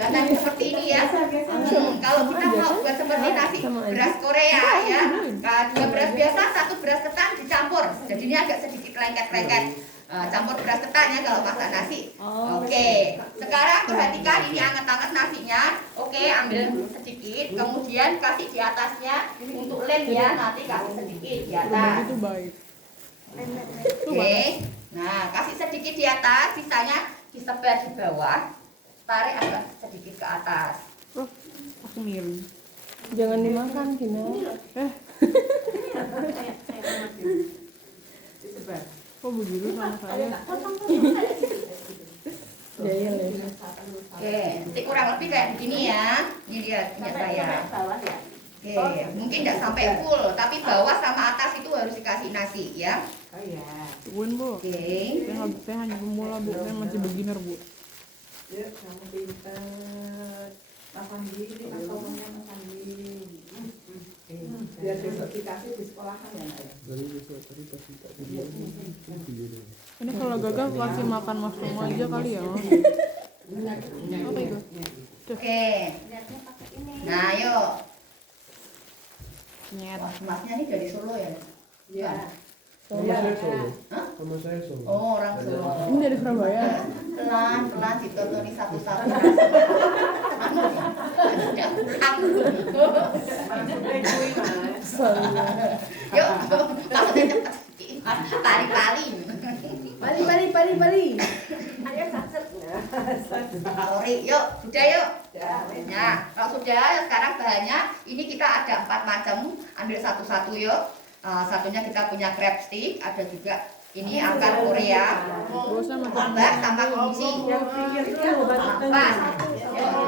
bulat-bulatan seperti ini ya. Kalau kita mau buat seperti nasi beras Korea ya, 2 beras biasa, 1 beras ketan dicampur, jadinya agak sedikit lengket-lengket. Campur beras ketan ya kalau masak nasi. Oke, sekarang perhatikan ini anget-anget nasinya. Oke, ambil sedikit, kemudian kasih di atasnya untuk lem ya, nanti kasih sedikit di atas. Oke, nah kasih sedikit di atas, sisanya disebar di bawah, tarik agak sedikit ke atas. Aku miring. Jangan dimakan, Gina. Disebar. Kok begitu sama saya? Jahil ya. Oke, nanti kurang lebih kayak begini ya. Ini lihat punya saya. Oke, mungkin tidak sampai full, tapi bawah sama atas itu harus dikasih nasi ya. Oh iya. Tungguin, Bu. Oke. Saya hanya pemula, Bu. Saya masih beginner, Bu. Yuk, kamu pinter. Mas Andi, Mas Tomongnya Mas Andi. Biar besok dikasih di sekolahan ya, Nak? Ini kalau gagal kasih makan mushroom aja kali ya. Oke, Go. Oke. Nah, yuk. Nyet. Masnya ini dari Solo ya? Iya. Sama saya Solo. Hah? Sama saya Solo. Oh, orang Solo. Ini dari Surabaya. Pelan-pelan ditontonin satu-satu. Sudah pulang. Yuk, maksudnya cepat sedikit. Tali-tali. Bali. Ayo satset. Sorry, yuk, sudah yuk. Nah, kalau sudah, sekarang bahannya ini kita ada 4 macam. Ambil satu-satu yuk. Satunya kita punya crab stick, ada juga ini akar Korea, tambah sama kimchi. Pas.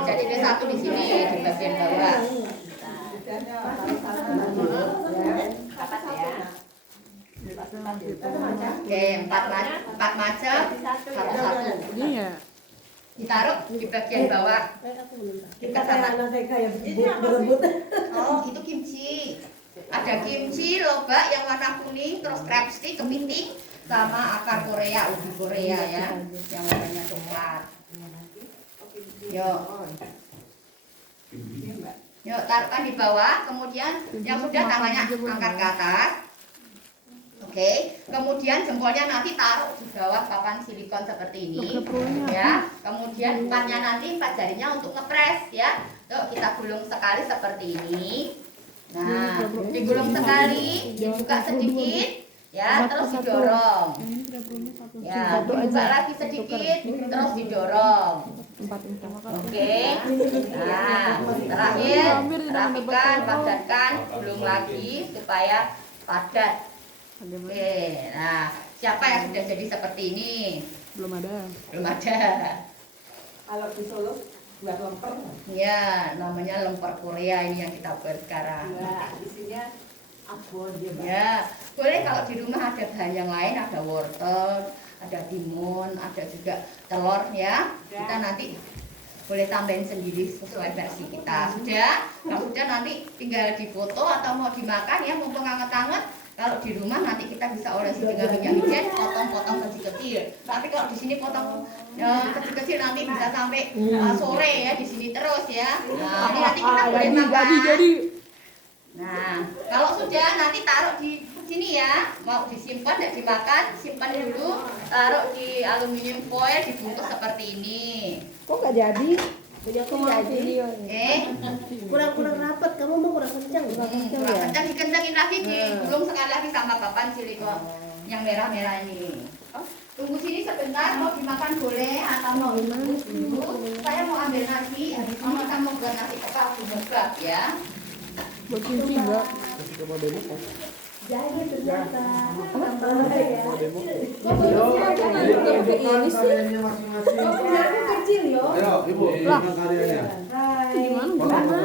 Jadi ada satu di sini di bagian bawah. Oke, 4 macam, satu-satu. Ini ya. Ditaruh di bagian bawah. Kita sama. Oh, itu kimchi. Ada kimchi, lobak yang warna kuning, terus crab stick, kepiting, sama akar Korea, ubi Korea ya, yang warnanya coklat. Yuk. Yuk, taruhkan di bawah, kemudian yang sudah tangannya angkat ke atas. Oke, kemudian jempolnya nanti taruh di bawah papan silikon seperti ini, ya. Kemudian 4-nya nanti 4 jarinya untuk ngepres, ya. Tuh, kita gulung sekali seperti ini. Nah, digulung sekali, dibuka sedikit, ya, terus didorong. Ya, dibuka lagi sedikit, terus didorong. Oke. Nah, terakhir rapikan, padatkan, gulung lagi supaya padat. Oke, nah, siapa yang sudah jadi seperti ini? Belum ada. Belum ada. Kalau di Solo buat lemper. Ya, namanya lemper Korea ini yang kita buat sekarang. Ya, isinya abon dia, Mbak. Ya, boleh kalau di rumah ada bahan yang lain, ada wortel, ada timun, ada juga telur ya. Kita nanti boleh tambahin sendiri sesuai versi kita. Sudah? Kalau sudah nanti tinggal difoto atau mau dimakan ya, mumpung anget-anget. Kalau di rumah nanti kita bisa olesi dengan minyak wijen, potong-potong kecil-kecil. Tapi kalau di sini potong kecil-kecil nanti bisa sampai sore ya di sini terus ya. Nah, ini nanti kita boleh makan. Nah, kalau sudah nanti taruh di sini ya. Mau disimpan tidak dimakan, simpan dulu, taruh di aluminium foil dibungkus seperti ini. Kok nggak jadi? Kurang rapat, kamu mau kurang kencang. Kurang kencang, dikencangin lagi, digulung sekali lagi sama papan silikon yang merah-merah ini. Tunggu sini sebentar, mau dimakan boleh atau mau dibungkus dulu. Saya mau ambil nasi, habis ini kita mau buat nasi kepal bumbu ya. Buat kimchi enggak? Jadi ternyata tambah ya. Kok Ini sih. Aku kecil yo. Ayo, Ibu, Lah. makan karyanya. Gimana?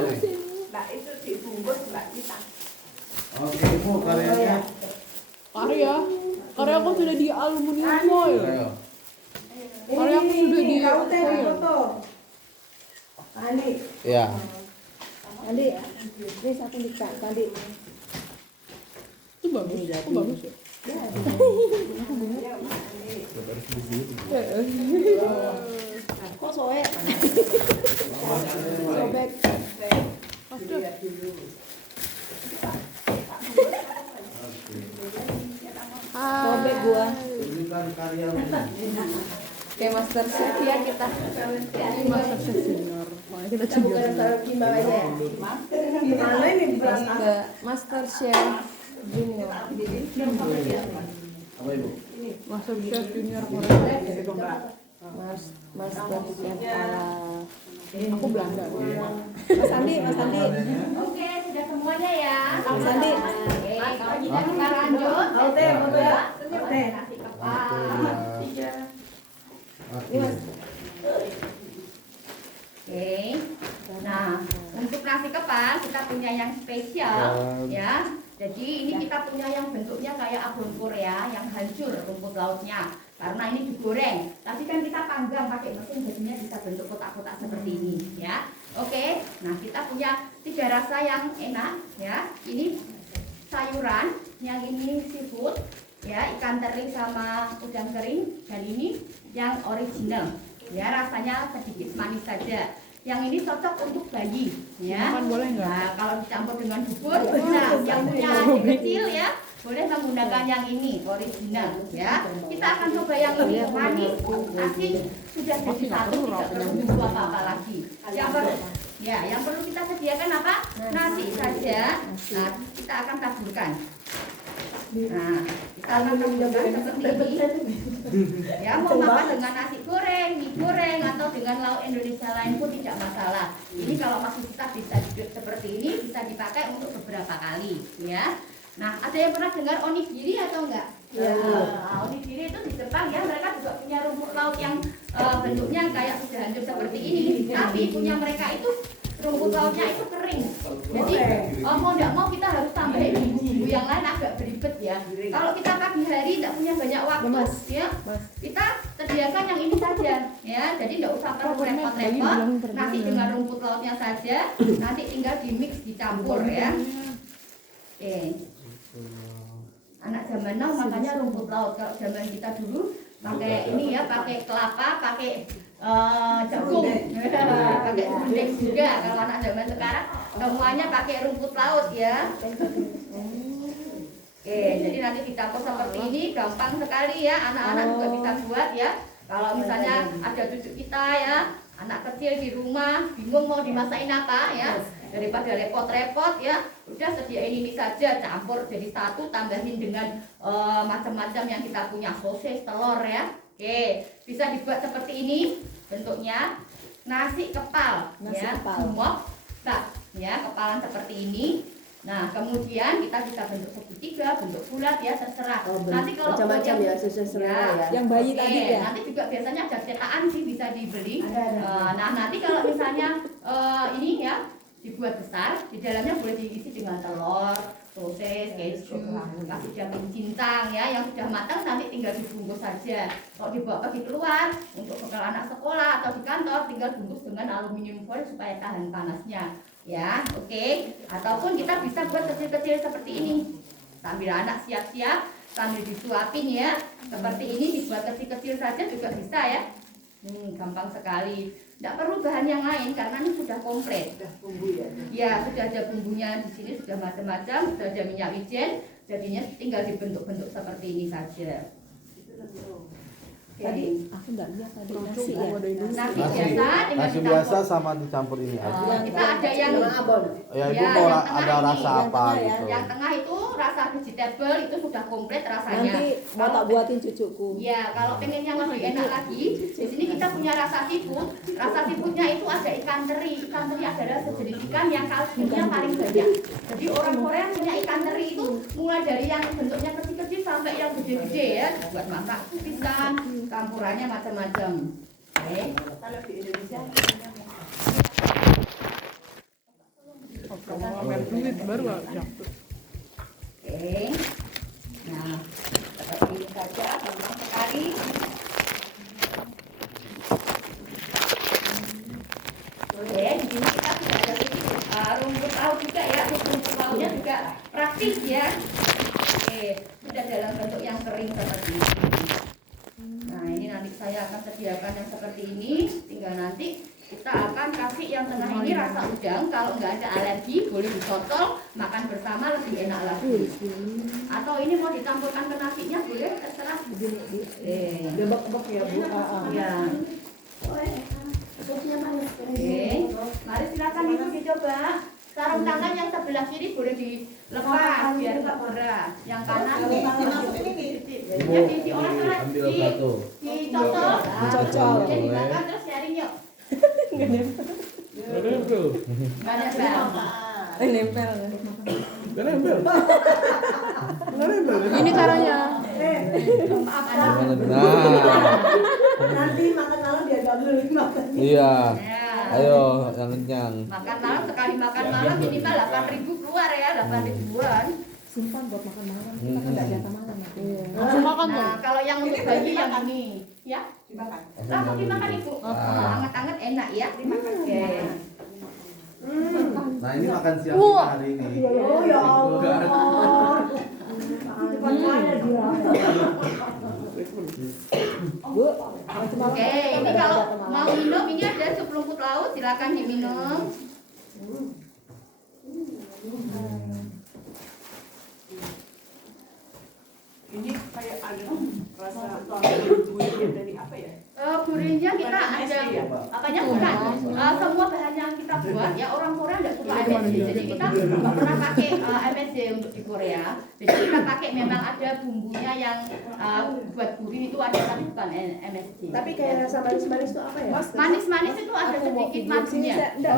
Mbak itu dibungkus Mbak kita. Oke, Ibu, karyanya. Karya aku sudah di aluminium foil. Ayo. Karya aku sudah di kau teh foil. foto. Andi, Ya. Andi, ini satu dikak tadi. Itu bagus. Itu bagus ya. Kok soe? Sobek. Dilihat dulu. Sobek gua. Ini kan karya. Kayak master chef ya kita. Ini master chef junior. Makanya kita junior. Gimana ini bisa Master chef junior. Apa ibu? Master chef junior Korea. Master chef ala. Aku Belanda. Mas Andi, Mas Andi. Oke, sudah semuanya ya. Mas Andi. Oke, kalau tidak kita lanjut. teh, Ya, teh. nasi kepal. Ini Mas. Oke. Nah, untuk nasi kepal kita punya yang spesial ya. Jadi ini kita punya yang bentuknya kayak abon Korea yang hancur rumput lautnya. Karena ini digoreng. Tadi kan kita panggang pakai mesin jadinya bisa bentuk kotak-kotak seperti ini ya. Oke. Nah, kita punya 3 rasa yang enak ya. Ini sayuran, yang ini seafood ya, ikan teri sama udang kering, dan ini yang original ya, rasanya sedikit manis saja. Yang ini cocok untuk bayi ya. Makan boleh nggak? Nah, kalau dicampur dengan bubur bisa. Yang punya adik kecil ya boleh menggunakan yang ini original ya. Kita akan coba yang ini manis, asin, sudah jadi satu, tidak perlu bumbu apa-apa lagi. Yang perlu yang perlu kita sediakan apa? Nasi saja. Nah, kita akan taburkan. Nah, kita akan taburkan seperti ini. Ya, mau makan dengan nasi goreng, mie goreng, atau dengan lauk Indonesia lain pun tidak masalah. Ini kalau masih kita bisa seperti ini, bisa dipakai untuk beberapa kali ya. Nah, ada yang pernah dengar onigiri atau enggak? Ya. Nah, onigiri itu di Jepang ya, mereka juga punya rumput laut yang bentuknya kayak sudah hancur seperti ini. Tapi punya mereka itu rumput lautnya itu kering. Jadi mau tidak mau kita harus tambahin bumbu yang lain, agak beribet ya. Kalau kita pagi hari tidak punya banyak waktu ya, kita sediakan yang ini saja ya. Jadi tidak usah terlalu repot-repot. Nasi dengan rumput lautnya saja, nanti tinggal di mix, dicampur ya. Oke. Anak zaman now makanya rumput laut. Kalau zaman kita dulu pakai ini ya, pakai kelapa, pakai jagung, pakai serundeng juga. Kalau anak zaman sekarang semuanya pakai rumput laut ya. Oke, jadi nanti dicampur seperti ini, gampang sekali ya. Anak-anak juga bisa buat ya. Kalau misalnya ada cucu kita ya, anak kecil di rumah bingung mau dimasakin apa ya, daripada repot-repot ya, udah sediain ini saja, campur jadi satu, tambahin dengan macam-macam yang kita punya, sosis, telur ya. Oke, bisa dibuat seperti ini bentuknya, nasi kepal ya, gemok tak ya, kepalan seperti ini. Nah, kemudian kita bisa bentuk segitiga, bentuk bulat ya, terserah. Nanti kalau macam-macam ya, sesuai ya. Yang bayi tadi ya. Nanti juga biasanya ada cetakan sih, bisa dibeli. Nah, nanti kalau misalnya ini ya dibuat besar, di dalamnya boleh diisi dengan telur, sosis, keju, kasih jamin cincang ya, yang sudah matang nanti tinggal dibungkus saja. Kalau dibawa pergi keluar untuk bekal anak sekolah atau di kantor, tinggal bungkus dengan aluminium foil supaya tahan panasnya. Ya, oke. Ataupun kita bisa buat kecil-kecil seperti ini. Sambil anak siap-siap, sambil disuapin ya. Seperti ini dibuat kecil-kecil saja juga bisa ya. Gampang sekali. Tidak perlu bahan yang lain karena ini sudah komplit. Sudah bumbu ya. Ya, sudah ada bumbunya di sini, sudah macam-macam, sudah ada minyak wijen. Jadinya tinggal dibentuk-bentuk seperti ini saja. Tadi aku enggak lihat tadi nasi ya. Nasi biasa dengan Nasi biasa sama dicampur ini aja. kita ada yang Ya ibu Ya, mau yang tengah ada ini, rasa yang apa tengah ya. gitu. yang tengah itu rasa vegetable, itu sudah komplit rasanya. Nanti mau tak buatin cucuku. Ya, kalau pengen yang lebih enak lagi, di sini kita punya rasa seafood. Rasa seafoodnya itu ada ikan teri. Ikan teri adalah sejenis ikan yang kalsiumnya paling banyak. Jadi orang Korea punya ikan teri itu mulai dari yang bentuknya kecil-kecil sampai yang gede-gede ya. Buat masak pisang, campurannya macam-macam. Oke. Kalau di Indonesia Kalau main duit baru jatuh. Oke. Nah, seperti ini saja, gampang sekali. Oke, di sini kita sudah ada rumput laut juga ya. Rumput lautnya juga praktis ya. Oke, sudah dalam bentuk yang kering seperti ini. Nah, ini nanti saya akan sediakan yang seperti ini. Tinggal nanti kita kita akan kasih yang tengah ini rasa udang. Kalau nggak ada alergi boleh dicocol, makan bersama lebih enak lagi. Atau ini mau dicampurkan ke nasinya boleh, terserah. Gebek-gebek ya Bu. Ya. Oke, mari silakan ibu dicoba. Sarung tangan yang sebelah kiri boleh dilepas biar nggak berat. Yang kanan ya diolah Ambil satu. dicocol. Dicocol. Jadi dimakan terus sharing yuk. Nggak nempel. Nggak nempel. Nempel. Nggak nempel. Nggak nempel. Ini caranya. Maaf ada. Nah, Nanti makan malam dia gak boleh makan. iya. Ya. Ayo, yang kenyang. Makan malam sekali makan malam minimal 8.000 keluar ya, 8.000-an. Simpan buat makan malam. Kita kan gak jatah malam. Langsung makan tuh. Nah, kalau yang untuk bayi yang ini, ya. Dimakan. Langsung dimakan Ibu. Hangat-hangat enak ya. Oke. Nah, ini makan siang kita hari ini. Oh ya Allah. Cepat mana dia. Bu, Oke, ini kalau mau minum ini ada sup rumput laut, silakan diminum. Ini kayak ada rasa gurih dari apa ya? Gurihnya kita ada apanya bukan semua bahan yang kita buat ya orang Korea nggak suka MSG, jadi kita nggak pernah pakai MSG untuk di Korea. Jadi kita pakai memang ada bumbunya yang buat gurih itu ada tapi bukan MSG. tapi kayak rasa manis-manis itu apa ya? Manis-manis itu ada sedikit manisnya. Enggak,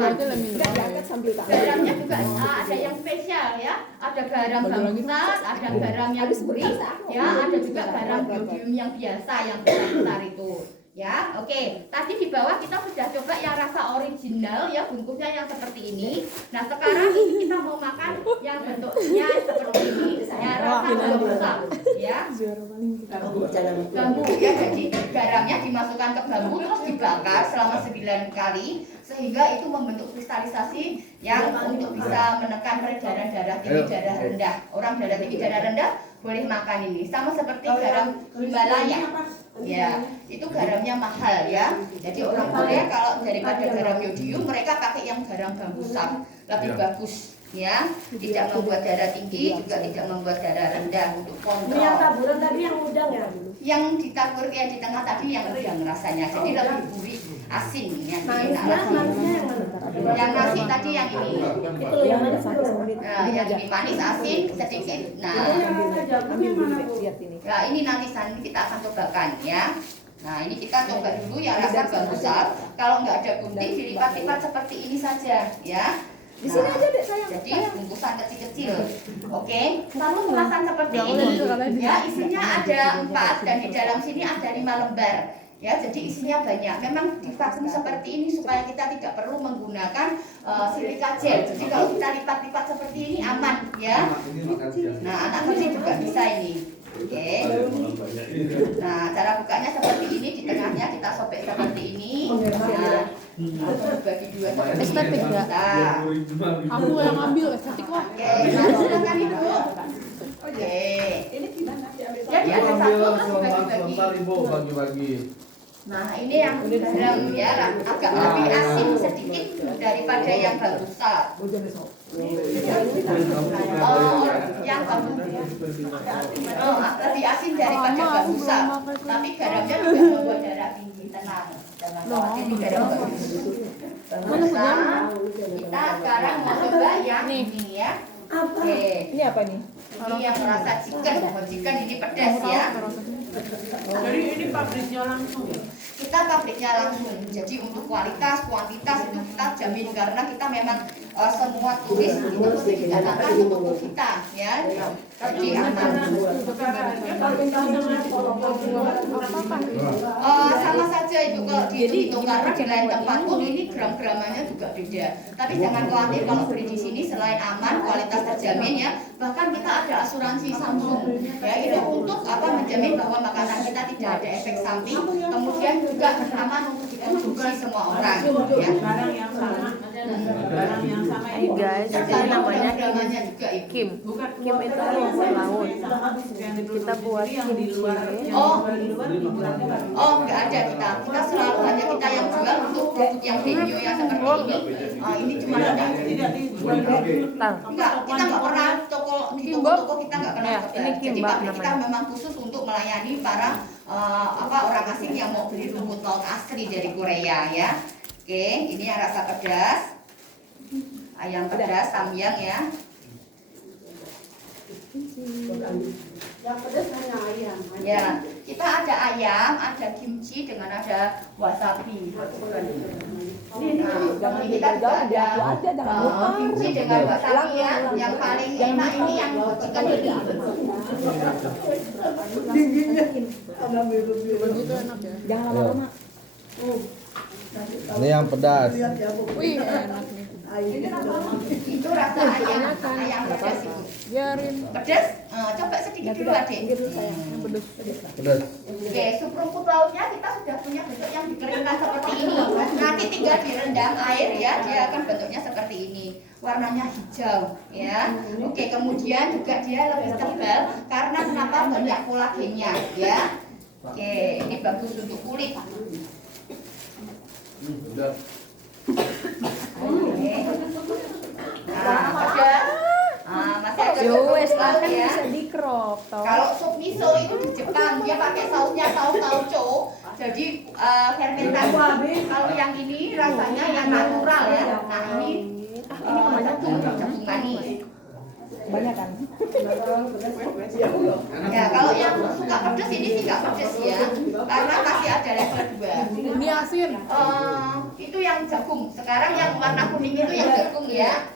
Berarti lebih enggak diangkat sambil tak. Garamnya juga ada yang spesial ya, ada garam bambusan, ada garam yang gurih, ya ada juga garam biodium yang biasa yang besar itu. Ya, oke. Tadi di bawah kita sudah coba yang rasa original ya, bungkusnya yang seperti ini. Nah, sekarang ini kita mau makan yang bentuknya seperti ini, ya rasa bambusan, ya. Bambu ya, jadi garamnya dimasukkan ke bambu terus dibakar selama 9 kali sehingga itu membentuk kristalisasi yang untuk bisa menekan peredaran darah tinggi, darah rendah. Orang darah tinggi, darah rendah boleh makan ini. Sama seperti garam Himalaya. Ya, itu garamnya mahal ya. Jadi orang Korea kalau daripada garam yodium mereka pakai yang garam bambusan, lebih bagus ya. Tidak membuat darah tinggi juga tidak membuat darah rendah untuk Yang kontrol. taburan tadi yang udang ya? Yang ditabur ya di tengah tadi yang udang rasanya. Jadi lebih gurih, asin ya. Manisnya yang mana? Yang nasi tadi yang ini. Itu loh yang manis dulu. Nah, yang ini manis asin sedikit. Nah, Ambil dulu, lihat ini. ya ini nanti kita akan cobakan ya. Nah ini kita coba dulu yang rasa bambusan. Kalau nggak ada gunting dilipat-lipat seperti ini saja ya. Di sini aja deh sayang. Jadi bungkusan kecil-kecil. Oke. Lalu kemasan seperti ini. Ya isinya ada 4 dan di dalam sini ada 5 lembar. Ya, jadi isinya banyak. Memang divakum seperti ini supaya kita tidak perlu menggunakan silika gel. Jadi kalau kita lipat-lipat seperti ini aman ya. Nah anak kecil juga bisa ini. Oke. Nah, cara bukanya seperti ini, di tengahnya kita sobek seperti ini. Nah, bagi dua seperti Estetik ini. ya? Nah, Aku yang ambil estetik lah. oke, nah, silakan Ibu. Oke. Ini gimana? Jadi ada satu terus dibagi-bagi. Sebentar Ibu, bagi-bagi. Nah, ini yang garam ya, agak lebih asin sedikit daripada yang bambusan. Oh, yang lebih asin daripada bambusan. Tapi garamnya juga membuat darah tinggi, tenang. Jangan khawatir ini garam bambusan. Kita sekarang mau coba yang ini ya. Oke. Ini apa nih? Ini yang rasa chicken, chicken ini pedas ya. Jadi ini pabriknya langsung. Kita pabriknya langsung, jadi untuk kualitas, kuantitas itu kita jamin karena kita memang semua turis itu mesti didatangkan untuk tubuh kita ya. Jadi aman. Sama saja itu kalau dihitung karena di lain tempat pun ini gram-gramannya juga beda. Tapi jangan khawatir kalau beli di sini selain aman, kualitas terjamin ya. Bahkan kita ada asuransi Samsung ya itu untuk menjamin bahwa makanan kita tidak ada efek samping. Kemudian juga aman untuk dikonsumsi semua orang ya. Barang yang sama. barang yang sama Hai guys, ini namanya namanya juga itu. Kim. bukan Kim itu rumput laut. Kita buat yang di luar kimchi. yang Oh. di luar dibuatnya baru. Oh, nggak ada kita. Kita selalu hanya kita yang jual untuk produk yang video yang seperti ini. Ini cuma ada. Tidak dijual. Tang. Enggak, kita nggak pernah di Kimbap. toko-toko kita nggak pernah Ya, sebar. ini Jadi kimbap pabrik kita namanya. memang khusus untuk melayani para orang asing yang mau beli rumput laut asli dari Korea ya. Oke, ini yang rasa pedas. Ayam pedas, samyang ya. Yang pedas hanya ayam. Ya, kita ada ayam, ada kimchi dengan ada wasabi. Nah, kita juga ada kimchi dengan wasabi ya. Yang paling enak ini yang chicken ini. Begitu enak ya. Jangan lama-lama. Ini yang pedas. Wih, enak nih. Itu rasa ayam pedas itu. Biarin. Pedas, coba sedikit dulu adik. Yang pedes. Pedas. Oke, sup rumput lautnya kita sudah punya bentuk yang dikeringkan seperti ini. Nanti tinggal direndam air ya, dia akan bentuknya seperti ini. Warnanya hijau ya. Oke, kemudian juga dia lebih tebal karena kenapa banyak kolagennya ya. Oke, ini bagus untuk kulit. Udah. Oke. Nah, pedas. Masih ada Yo, sup wes rumput laut kan ya. bisa di crop tau. Kalau sup miso itu di Jepang dia pakai sausnya saus tauco. Jadi fermentasi. Kalau yang ini rasanya yang natural ya. Nah ini jagung manis. Banyak kan? Ya kalau yang suka pedas ini sih nggak pedas ya. Karena masih ada level 2. Ini asin. Itu yang jagung. Sekarang yang warna kuning itu yang jagung ya.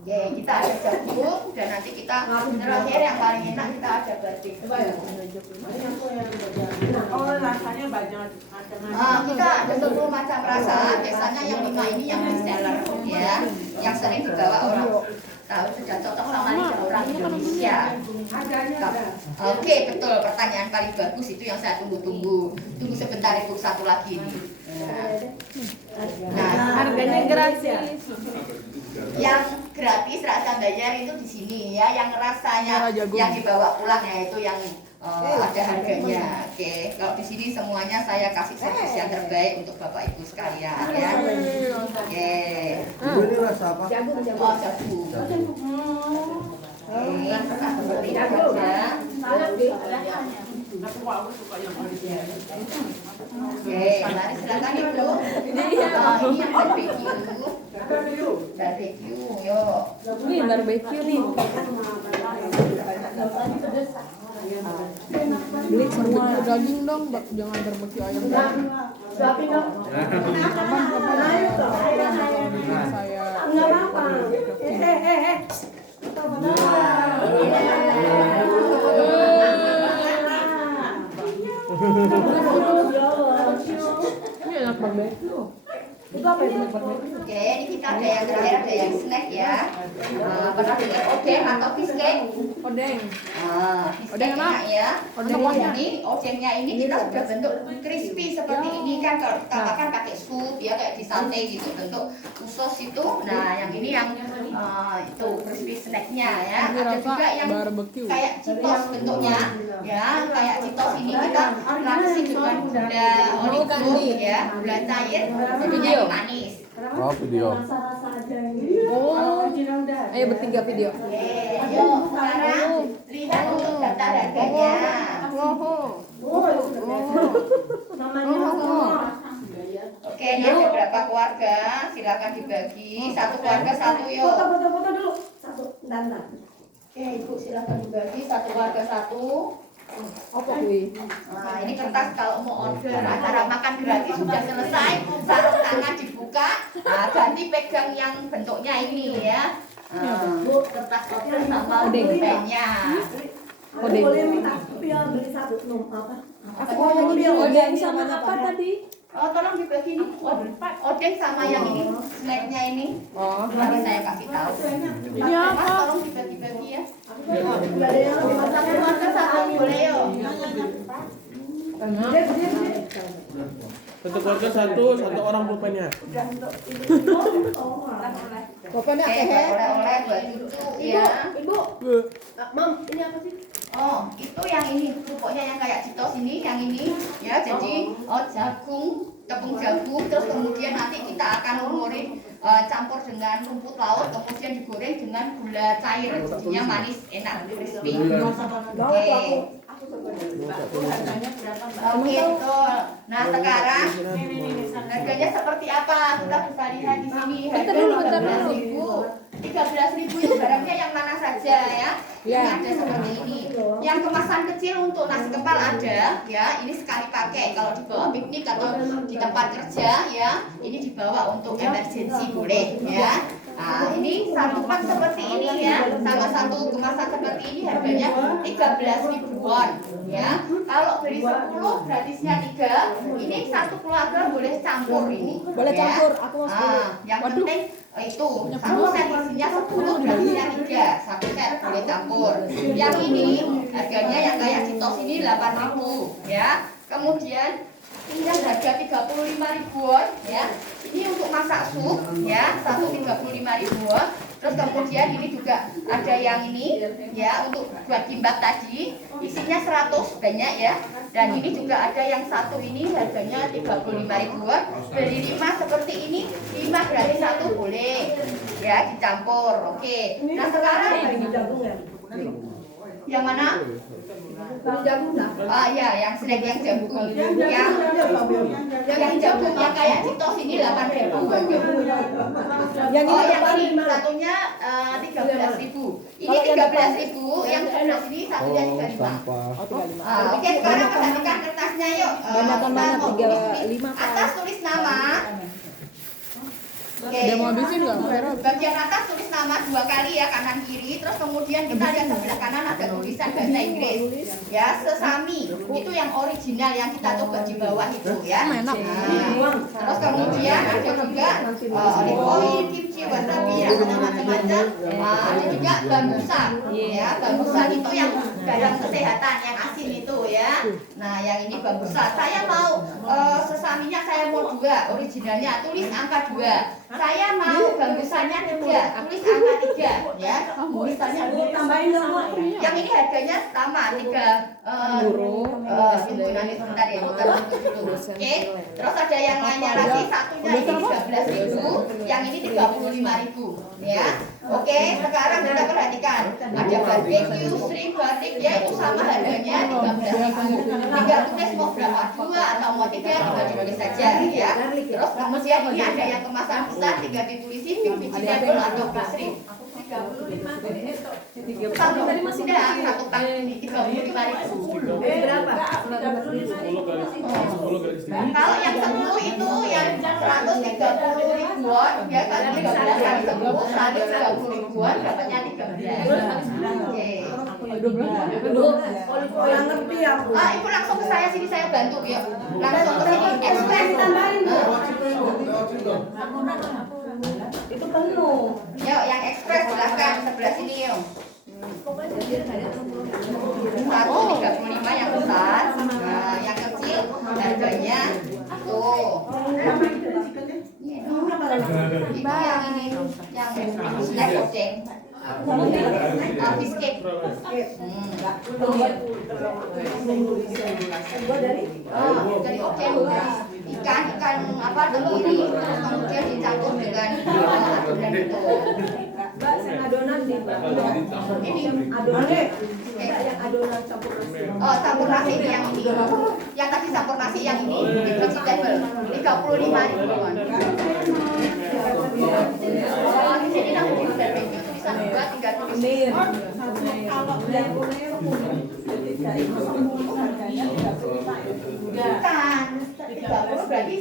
Oke, kita ada jagung dan nanti kita terakhir yang paling enak kita ada barbecue. Oh, rasanya banyak macam-macam. Kita ada 10 macam rasa. Biasanya yang 5 ini yang best seller ya, yang sering dibawa orang. Tahu sudah cocok sama lidah orang Indonesia. Oke, betul. Pertanyaan paling bagus itu yang saya tunggu-tunggu. Tunggu sebentar ibu, satu lagi ini. Nah, Harganya gratis. yang gratis rasa bayar itu di sini ya. Yang rasanya Merah jagung. yang dibawa pulang ya itu yang ada harganya. Oke, kalau di sini semuanya saya kasih servis yang terbaik untuk bapak ibu sekalian ya. Oke. Ini rasa apa? Jagung, jagung. Oh, jagung. Oke, seperti itu saja. Aku suka yang original. Oke, mari silakan ibu. Ini yang barbecue. Barbecue, yuk. Nih barbecue nih. Beli semua daging dong, jangan barbecue ayam. Suapin dong. Kapan saya Enggak apa-apa. ini enak banget. Itu apa itu? Oke, ini kita ada yang terakhir, ada yang snack ya. Pernah dengar odeng atau biskuit? Odeng. Biskuit Odeng enak. enak ya. Odeng Untuk enak. ini, odengnya ini kita sudah bentuk crispy seperti ini kan. Kalau kita makan pakai sup ya kayak di sate gitu bentuk khusus itu. Nah, yang ini yang itu crispy snacknya ya. Ini Ada rasa juga yang barbecue. kayak Cheetos bentuknya ya, kayak Cheetos ini kita lapisi dengan gula oligo ya, gula cair jadinya ini manis. Oh, video. Oh, ayo bertiga video. Oke, yuk sekarang lihat untuk data harganya. Oke, ini ada berapa keluarga? Silakan dibagi. Satu keluarga satu yuk. Foto-foto dulu. Satu, bentar. Oke, ibu silakan dibagi. Satu keluarga satu. Apa kuwi? Nah, ini kertas kalau mau order acara makan gratis sudah selesai, sarung tangan dibuka, ganti pegang yang bentuknya ini ya. Kertas order sama pulpennya. Odeng. Boleh minta beli satu apa? Aku Odeng sama apa tadi? Oh, tolong dibagi nih. Odeng sama yang ini, snacknya ini. Oh, Nanti saya kasih tahu. ini apa? Tolong dibagi-bagi ya. Satu keluarga satu boleh yo. Satu keluarga satu orang pulpennya. Udah untuk ini. Pokoknya Oke, oleh-oleh buat cucu ya. Ibu, Mam, ini apa sih? Oh, itu yang ini, pokoknya yang kayak citos ini, yang ini ya. Jadi jagung, tepung jagung, terus kemudian nanti kita akan lumuri campur dengan rumput laut, kemudian digoreng dengan gula cair, jadinya manis, enak, crispy. Oke. Oke, betul. Nah, sekarang harganya seperti apa? Kita bisa lihat di sini. Harga 13.000 itu barangnya yang mana saja ya? Ini ada seperti ini. Yang kemasan kecil untuk nasi kepal ada, ya. Ini sekali pakai. Kalau dibawa piknik atau di tempat kerja, ya, ini dibawa untuk emergency boleh, ya. Nah, ini satu pak seperti ini ya, sama satu kemasan seperti ini harganya 13.000 won ya. Kalau beli 10 gratisnya 3. Ini satu keluarga boleh campur ini. Boleh ya. campur, aku mau 10. Yang penting itu satu set isinya 10 gratisnya 3. Satu set boleh campur. Yang ini harganya yang kayak citos ini 8.000 ya. Kemudian ini yang harga 35.000 won ya. Ini untuk masak sup ya, satu 35.000 won. Terus kemudian ini juga ada yang ini ya untuk buat kimbap tadi, isinya 100 banyak ya. Dan ini juga ada yang satu ini harganya 35.000 won. Beli 5 seperti ini, 5 gratis 1 boleh ya, dicampur. Oke. Nah, sekarang yang mana? Ya, yang snack yang jagung. Yang jagung yang kayak citos ini 8.000. Yang ini yang ini satunya 13.000. Ini 13.000, yang sebelah sini satunya 35. Oke, sekarang perhatikan kertasnya yuk. Banyakan banget, Kita mau 35, Pak. atas tulis nama. Oke. Udah mau habisin nggak? Bagian atas tulis nama 2 kali ya, kanan kiri. Terus kemudian kita lihat sebelah kanan ada tulisan bahasa Inggris. Ya, sesami. Itu yang original yang kita coba di bawah itu ya. Enak. Nah, terus kemudian ada juga olive oil, kimchi, wasabi, rasanya macam-macam. Ada juga bambusa. Ya, bambusa itu yang garam kesehatan, yang asin itu ya. Nah, yang ini bambusa. Saya mau sesaminya saya mau 2, originalnya tulis angka 2. Saya mau bambusanya 3, tulis angka 3 ya. Tulisannya Tambahin semua. yang ini harganya sama 3 itu nanti sebentar ya bukan itu. Oke. Terus ada yang lainnya lagi, satunya ini 13.000, yang ini 35.000 ya. Oke, sekarang kita perhatikan ada barbecue, shrimp, batik ya, itu sama harganya 13.000. Tinggal tulis mau berapa, 2 atau mau 3 tinggal ditulis saja ya. Terus kemudian ini ada yang kemasan besar, tinggal ditulisin beef vegetable atau beef shrimp. 35 satu tadi masih ada satu pak ini 35.000. Berapa? Kalau yang 10 itu yang 130.000 won ya kan 13 kali 10 130.000 won dapatnya 13. Oke. Yang ngerti aku. Ibu langsung ke saya sini, saya bantu ya. Langsung ke sini ekspres tambahin. Itu penuh. Yuk yang ekspres silahkan sebelah sini yuk. 135 yang besar, nah, yang kecil harganya tuh. Itu yang ini, yang snack goceng. Biskuit. Dari oceng ikan apa tenggiri, terus kemudian dicampur dengan adonan itu. Mbak, saya adonan nih, Mbak. Ini Adonan deh. Yang adonan campur nasi. Campur nasi ini yang ini. Yang tadi campur nasi yang ini vegetable 35.000 won. Di sini nanti di barbecue tulisan 2 tinggal tulis. Kalau yang kunir ketika itu harganya 35 Bukan 30 berarti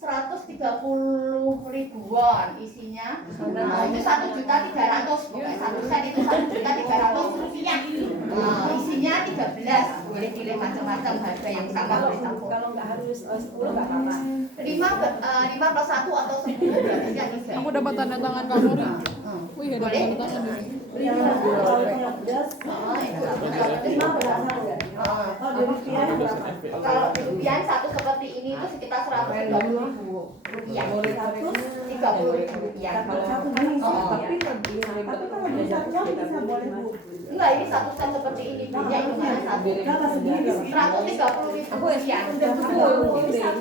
130.000 won isinya. Itu 1.300.000, bukan 1 set itu 1.300.000 rupiah. Isinya 13, boleh pilih macam-macam harga yang sama boleh campur. Kalau nggak harus 10 nggak apa-apa. 5 plus 1 atau 10 berarti kan 3. Aku dapat tanda tangan kamu nih. Wih, ada Boleh? tanda tangan nih. Oh, itu. Oh, di rupiah berapa? Kalau di rupiah satu seperti ini itu sekitar 130.000 rupiah. 130.000 rupiah. Satu biji. Tapi kalau beli satu bisa boleh Bu. Enggak, ini satu set seperti ini punya hitungannya satu. Berapa segini? 130.000 rupiah.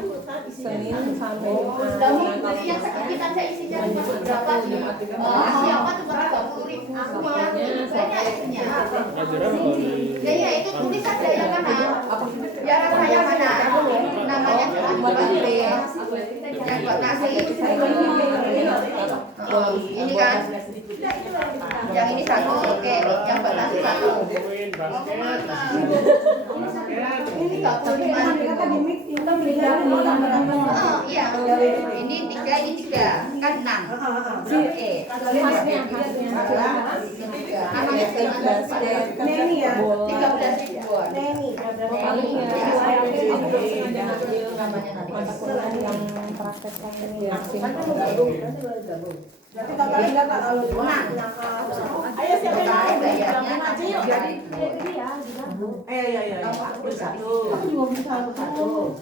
Senin sampai Dami beli yang sedikit aja isinya cuma berapa sih? Siapa cuma 30.000 rupiah? Banyak isinya. Ya iya itu tulis aja yang mana? Ya rasanya mana? Namanya cuma yang buat nasi. Ini kan? Yang ini satu, oke. Yang buat nasi satu. Ini 35.000. Kita beli dari berapa? Iya. Ini 3, ini 3. Kan 6. Oke. Namanya Neni ya. 13 ribuan. Neni. Berarti totalnya berapa kalau ayo siapa yang mau? Bayarnya aja yuk. Aku juga bisa satu.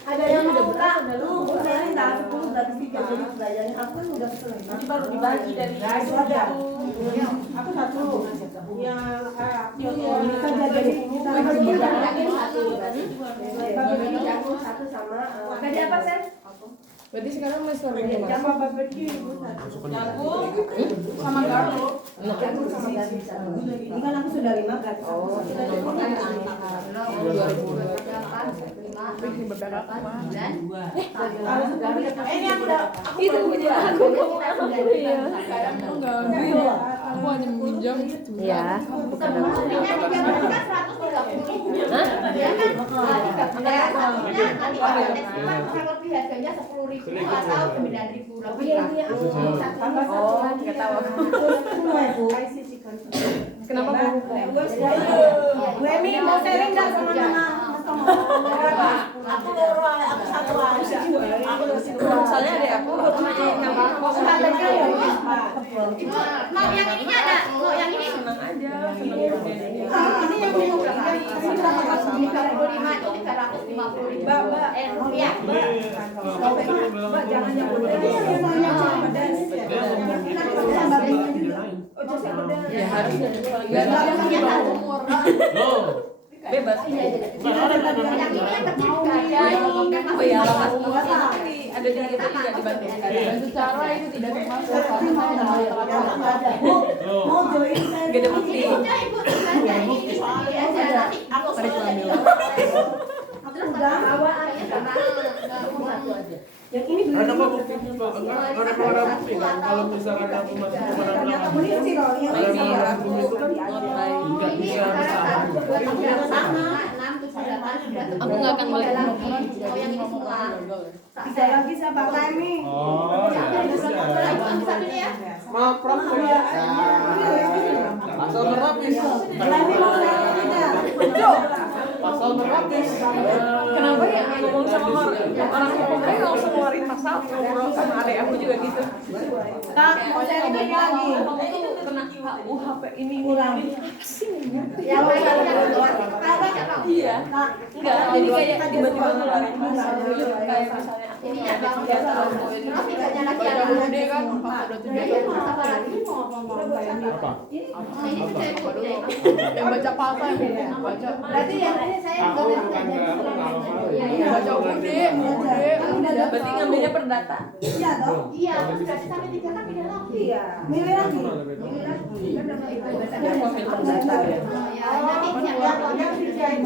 Ada yang mau Kak? Lu Neni dah 10 berarti 3 jadi belajarnya aku kan udah pesen. Nanti baru dibagi dari Itu aja. Aku satu. Yang ini saja jadi kita bagi satu sama Tadi apa, Sen? berarti sekarang Mas Farmi sama barbecue Ibu satu. Jagung sama garlic. Jagung sama garis satu. Ini kan aku sudah 5 garis. Oh, Ini aku udah itu punya aku enggak ambil aku hanya meminjam Ya. Harganya 10.000 atau 9.000 lebih. Oh, nggak tahu. kenapa mau Bu Emi mau sharing nggak sama Nana? aku satu aja. Soalnya ada aku nambah Mau yang ininya ada? Mau yang ini? senang aja. Ini yang ini berapa? Ini 35 itu 350.000 rupiah. Mbak jangan yang udah. ya harusnya Bebas. Yang ini yang kecil juga. Oh iya, lepas nanti ada di kita juga dibantu. dan secara itu tidak termasuk karena saya Mau join saya. Gak ada bukti. Udah ibu belanja ini aja nanti aku Aku udah. Yang ini beli. Ada apa bukti juga? Enggak ada bukti kan? Kalau misalkan aku masuk ke mana Ternyata beli sih loh. Yang ada ini barang bukti itu nggak ini bisa sekarang bisa. sama 6, 7, 8, 9, Aku nggak akan balik. lagi. Oh yang ini semua. Bisa lagi siapa Kak Emi? Oh, ya bisa. Satu ini ya. Maaf, Prof. Pasal berlapis. Emi mau sharing tidak? Pasal berlapis. Kenapa ya ngomong sama orang hukum aja langsung ngeluarin pasal ngobrol sama adek aku juga gitu. Kak, mau sharing ini lagi. Kena UHP ini Kurang. Yang mana Iya. Kak, Enggak, jadi kayak tiba-tiba ngeluarin pasal gitu. Kayak misalnya ini ya bang terus tiganya lagi baca apa? bude kan pas udah tujuh Apa lagi? Apa? Ini saya dulu. yang baca pasal yang baca berarti yang ini saya Aku bukan baca bude udah berarti ngambilnya per data. Iya dong. Iya, terus berarti sampai 3 kan pindah lagi. Iya. Milih lagi. Milih lagi. Kan udah ibu Dia profil terdata ya. ya, nanti siap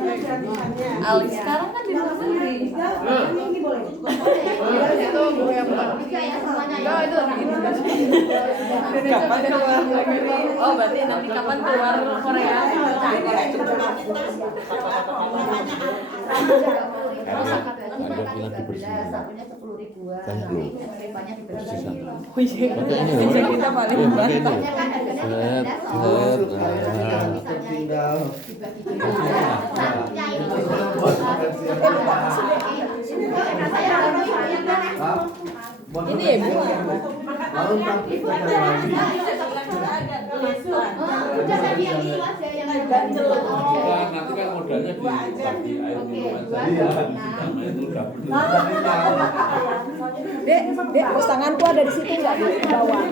Ali sekarang kan di rumah sendiri. Ini boleh. itu yang bukan Tiga ya semuanya ya. enggak itu lagi ini Kapan keluar? Oh, berarti nanti kapan keluar Korea? Satunya 10.000-an. Nanti tempanya dibagi. Oh iya. Bisa kita paling banyak. Kan harganya 13 Tinggal. satunya ini. Ini ya, Bu. Lalu kan kita lagi. Udah tadi yang itu aja yang ganjel. Nah, nanti kan modalnya di air minuman saja. Itu udah benar. Dek, pos tanganku ada di situ nggak di bawah?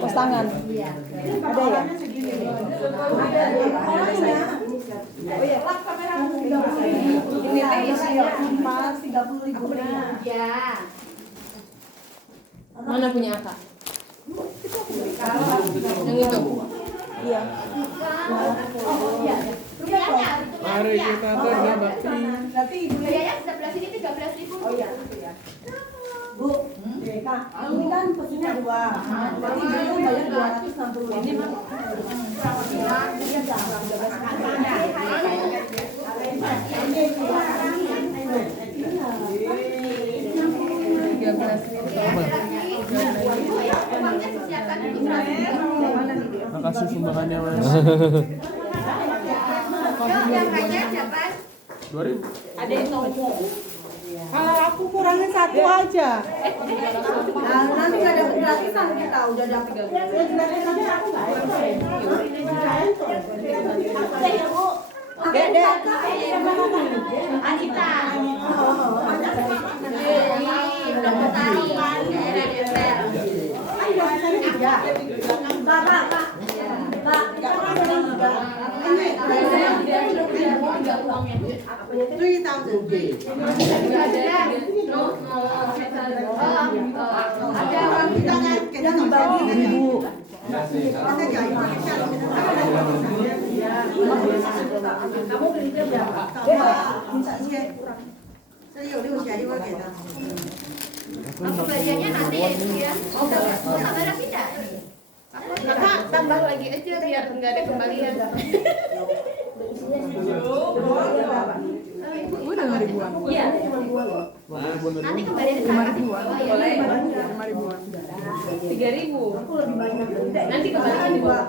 Pos tangan. Ada ya? Ini teh isinya 30.000 rupiah. Ya. Mana punya Aka? Yang itu. Iya. Rupiahnya. Mari kita berbakti. Nanti ibu Biayanya sebelah sini 13.000. Oh iya. Bu, Kak, ini kan pesennya 2. Berarti ibu bayar 260. Ini mah. Makasih sumbangannya, Mas. Yang lainnya siapa? 2000. Ada yang tomo. Kalau aku kurangin 1 aja. Nah, nanti nggak ada gratisan kita udah dapat. Gratisannya aku nggak ada. Anita. Udah petani. Ada orang kita kan kita dibagi. Kamu beli berapa? Saya有6钱，一会儿给他。 Pembeliannya nanti ya itu ya. Oh, tambah lagi enggak? Kakak tambah lagi aja biar nggak ada kembalian. Gue udah 5.000-an. Iya. Nanti kembali ke sana. 5.000-an. 3.000. Nanti kembalikan di bawah.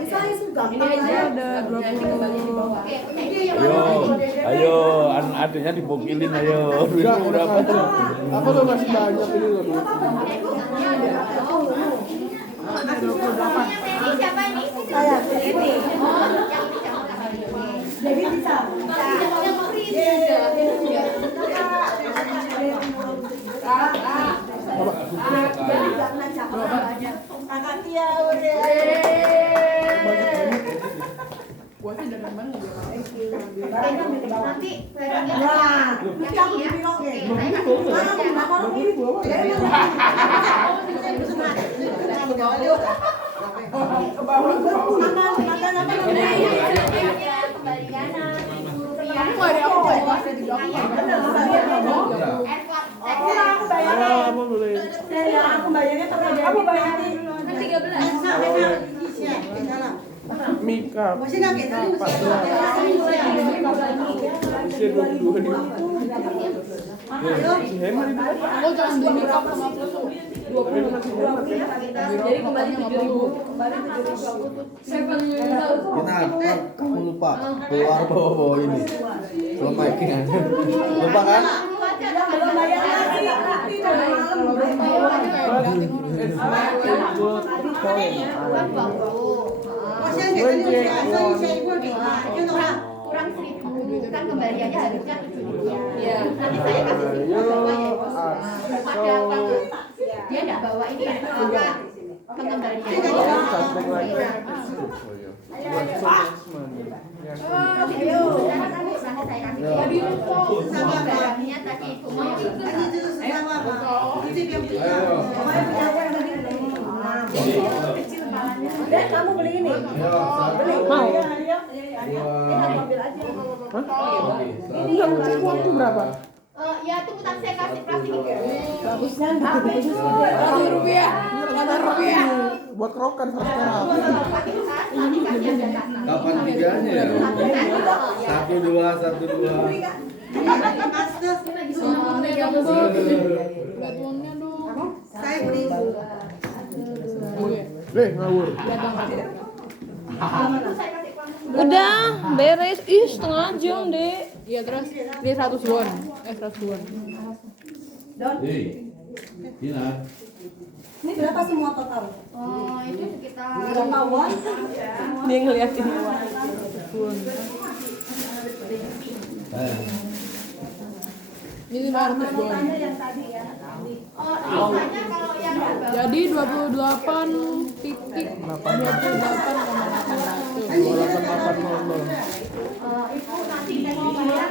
Saya suka. Ini aja ada 20. Oke, ini yang Ayo, adiknya dibokilin ayo. Duitnya berapa tuh? Aku tuh masih banyak ini loh. ini siapa ini? Saya. Ini. Oh, yang ini jangan kembali. Jadi bisa. Yang free Kakak Tia udah. Gua sih dari mana juga. nanti barangnya Wah, yang kita ini ya. bilang Oke, ya. Aku nggak ada, aku nggak ada di belakang. Apa boleh? Aku bayarnya aku bayarnya. Nanti 13. Mika. Masih nggak kita nih. Usia 22 di. Si Henry itu kan. Aku jangan beli makeup sama aku tuh. 20. Jadi kembali 7.000. Kembali 7.000 aku tuh. Kamu lupa keluar bawa ini. Belum making aja. Lupa kan? Belum bayar lagi. Kalau belum bayar kan kayak ganti kurang 1.000 kan kembaliannya harusnya 7.000. Iya. Nanti saya kasih Ayo, bawa ya. Asko. Dia nggak bawa ini apa pengembalian. Subscribe lagi. Barangnya tadi itu mau. Dek, kamu beli ini. Beli. Mau? Ini Enggak, uang itu berapa? Ya tunggu tak saya kasih plastik. bagusnya rupiah. Buat kerokan sekarang. Kapan tiganya ya? 1, 2, 1, 2. Lihat uangnya dong. Saya beli. Ngawur. Udah, beres. Ih, setengah jam, Dek. Iya terus ini 100 won. 100 won. Hei, Dina. Ini berapa semua total? Oh, itu sekitar Berapa uang? Dia ngeliatin. Ini 500 bon. Yang tadi ya. Oh, biasanya kalau yang di bawah Jadi 28 titik 28,800. 28.800. itu nanti tekniknya